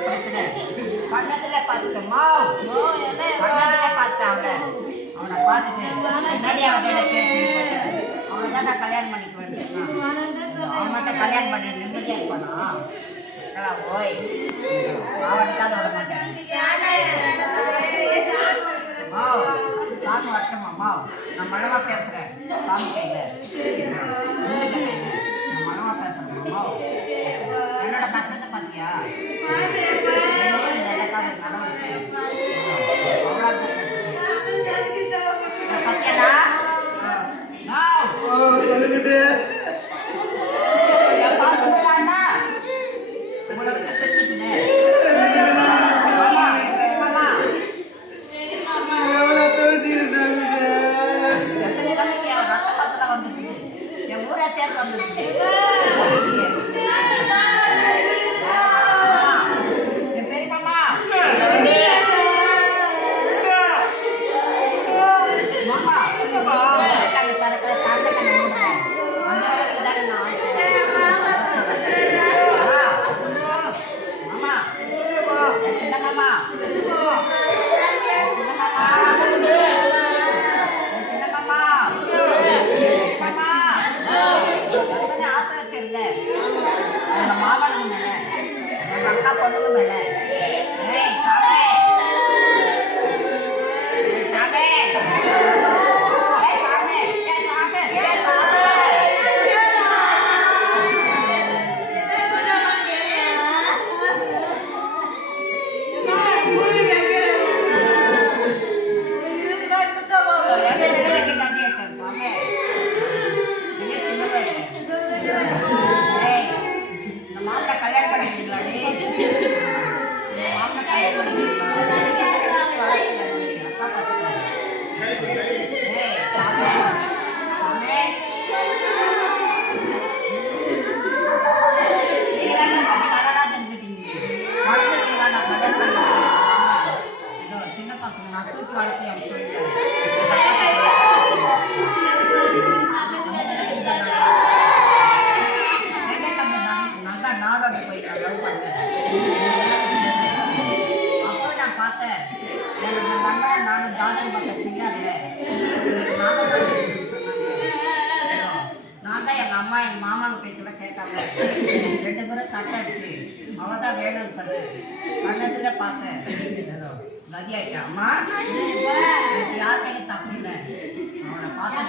பிரச்சனை பண்ணதுல பார்த்துட்டோமா பண்ணதுல பார்த்துட்டாங்க அவனை பார்த்துட்டு முன்னாடி அவன் பேச்சு அவனை தான் நான் கல்யாணம் பண்ணிக்குவேன் அவன்கிட்ட கல்யாணம் பண்ணி நிம்மதியாக இருப்பானா போய் அவனுக்காக விட மாட்டேன் சாமி வரட்டுமாம்மா நான் மனமா பேசுறேன் சாமி கையில நான் மனமா பேசுறேன் என்னோட கஷ்டத்தை பார்த்தியா நடக்காத நடவடிக்கை பத்தியா ரெண்டு பேரும் கட்டடிச்சு அவன் தான் வேணும்னு சொல்லு கண்ணத்துல பார்த்தேன் நதி ஆயிட்டான் அம்மா யாருக்கே தப்பு இல்லை அவனை பார்த்து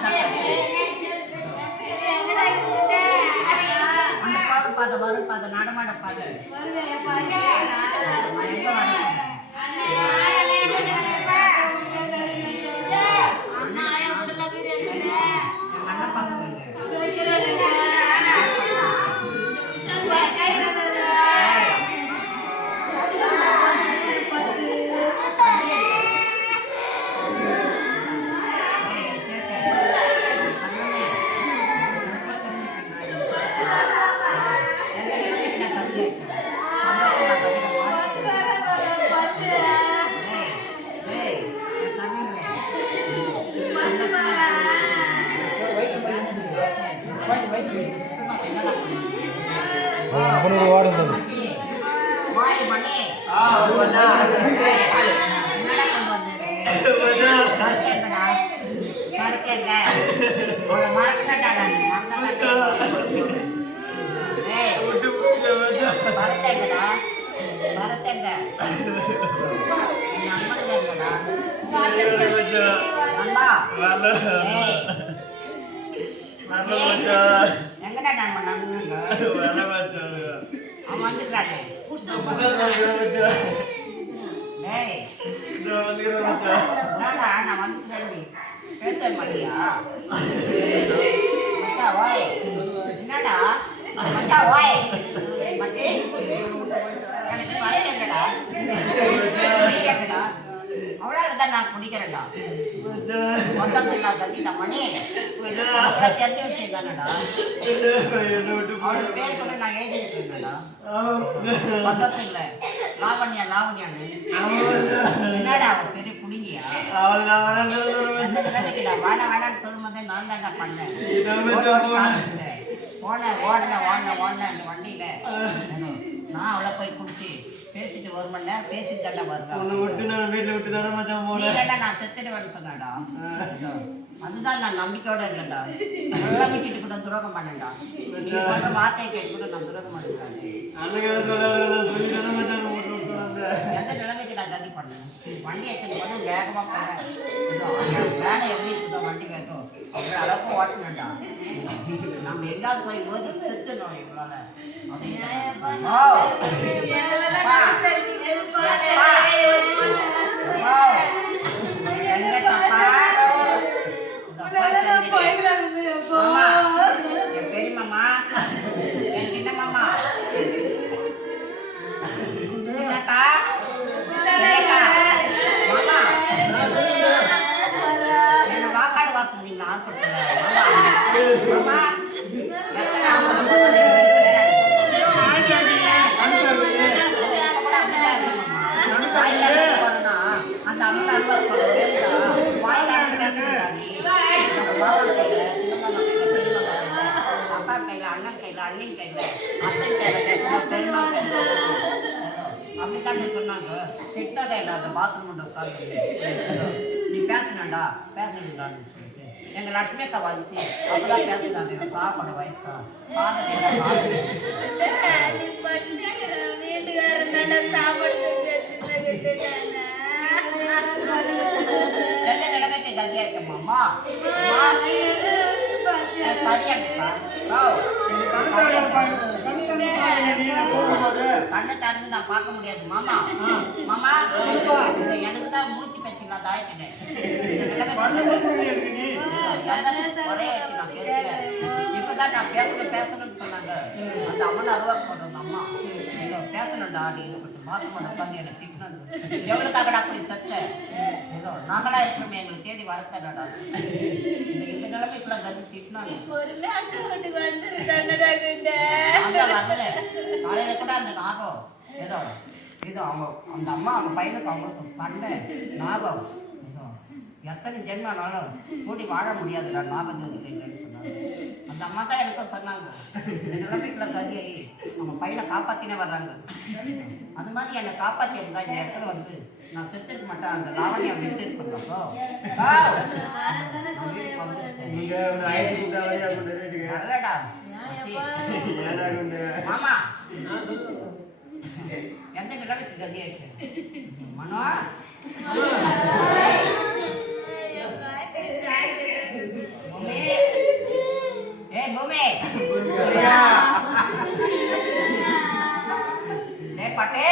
அந்த பாரு பார்த்த வரும் பார்த்த நடமாட பார்த்த எங்க வரேன் அண்ணன் பசங்க எங்கடா நான் அவன் வந்துட்டானே நான் வந்துட்டேன் பேச மாட்டியா மச்சா ஓய் என்னடா மச்சா ஓய் மச்சி எனக்கு பரட்டேங்கடா அவ்வளோதான் நான் குடிக்கிறேன்டா மொத்தத்தில் தட்டிட்டா மணி தெரிஞ்ச விஷயம் தானடா அவனுக்கு பேர் சொல்லி நான் ஏஜென்ட் இருந்தேன்டா மொத்தத்தில் லாவண்யா லாவண்யான்னு என்னடா அவன் பெரிய குடிங்கியா வேணா வேணான்னு சொல்லும் போதே நான் தான்டா பண்ணேன் போனேன் ஓடினேன் அந்த வண்டியில் நான் அவளை போய் குடிச்சு பேசிட்டு 1 மணி நேரம் பேசி தாண்டா வருவேன். உன்னை விட்டு நான் வீட்டுல விட்டு தானே மச்சான் போனேன். நீ கேட்டா நான் செத்துடுவேன்னு சொன்னேன்டா. அதுதான் நான் நம்பிக்கையோட இருக்கேன்டா. நல்லா விட்டுட்டு கூட துரோகம் பண்ணேன்டா. நீ சொல்ற வார்த்தை கேட்டு கூட நான் துரோகம் பண்ணிட்டேன். சொல்லி தானே மச்சான் விட்டு எந்த நிலைமைக்கு நான் கதி பண்ணேன். வண்டி எடுத்துட்டு வந்து வேகமா போறேன். வேலை எப்படி இருக்குதோ வண்டி வேகம் அவ்வளோ அளவுக்கு ஓட்டணும்டா. நம்ம எங்காவது போய் ஓதி செத்துடணும் எங்களால. என் பெரியமாமா என் சின்ன மாமா சின்னக்கா மாமா என்ன வாக்காடு வாக்குறீங்களா ஹாஸ்பிட்டல் மாமா எத்தனை அந்த அம்மா அப்பா கையில அண்ணன் கையில அண்ணன் கையில அத்தன் கையில பெருமா கையில அப்படித்தான் சொன்னாங்க. திட்டதே இல்லை அந்த பாத்ரூம் உட்காந்து நீ பேசணும்டா பேசணும்டான்னு சொல்லிட்டு எங்க லட்சுமி அக்கா வந்துச்சு. அப்பதான் பேசினாங்க சாப்பாடு வயசா நிலைமைக்கு கதியா இருக்கமாம்மா கண்ணை திறந்து நான் பார்க்க முடியாது மாமா. மாமா எனக்கு தான் மூச்சு பேச்சு நான் தாயிட்டேன். ஒரே வச்சு நான் பேசுறேன். இப்பதான் நான் பேசணும்னு சொன்னாங்க. அந்த அம்மன் அருவா சொல்றேன் அம்மா நீங்க பேசணும்டா அப்படின்னு சொல்லிட்டு மாத்தம் உட்காந்து எனக்கு திட்டினாங்க. எவ்வளவுக்காகடா போய் செத்த ஏதோ நாங்களா இருக்கணுமே எங்களுக்கு தேடி வரத்தடா. இந்த நிலைமைக்குள்ள கருத்து திட்டினாங்க. காலையில கூட அந்த நாகம் ஏதோ ஏதோ அவங்க அந்த அம்மா அவங்க பையனுக்கு அவங்க சண்டை நாகம் ஏதோ எத்தனை ஜென்மானாலும் கூட்டி வாழ முடியாதுடா நாகம் ஜோதிக்கிறேன்னு சொன்னாங்க. அந்த அம்மா தான் எனக்கும் சொன்னாங்க. இந்த நிலைமைக்குள்ள கதியை அவங்க பையனை காப்பாத்தினே வர்றாங்க. அது மாதிரி என்னை காப்பாற்றி இருந்தா இந்த இடத்துல வந்து நான் செத்துக்க மாட்டேன். அந்த லாவணியை விட்டு இருக்கோ மாமா எந்த நிலைமைக்கு கதியாச்சு மனோ பூமி பட்டே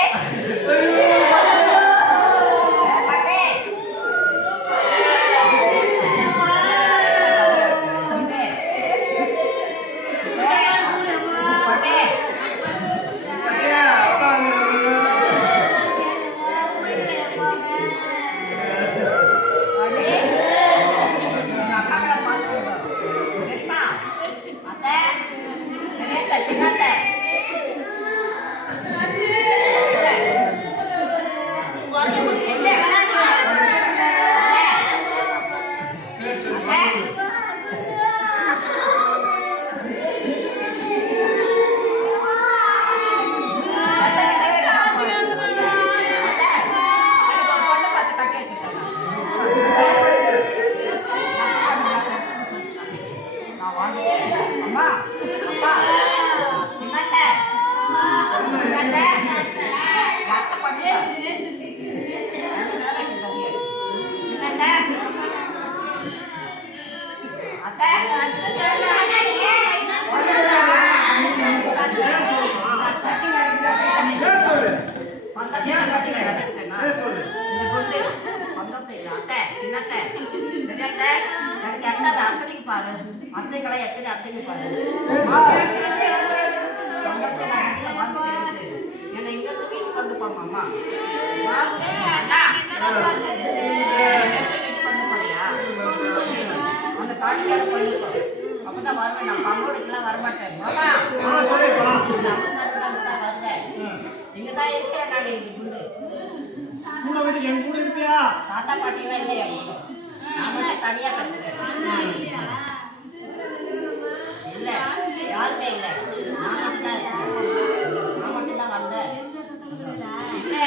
அப்பதான் வருவேன். நான் பங்கோடுக்கெல்லாம் வரமாட்டேன். இங்கதான் இருக்கேன் நான். குண்டு தாத்தா பாட்டிலாம் இல்லையா? நான் மட்டும் தனியா கத்துக்கிறேன்.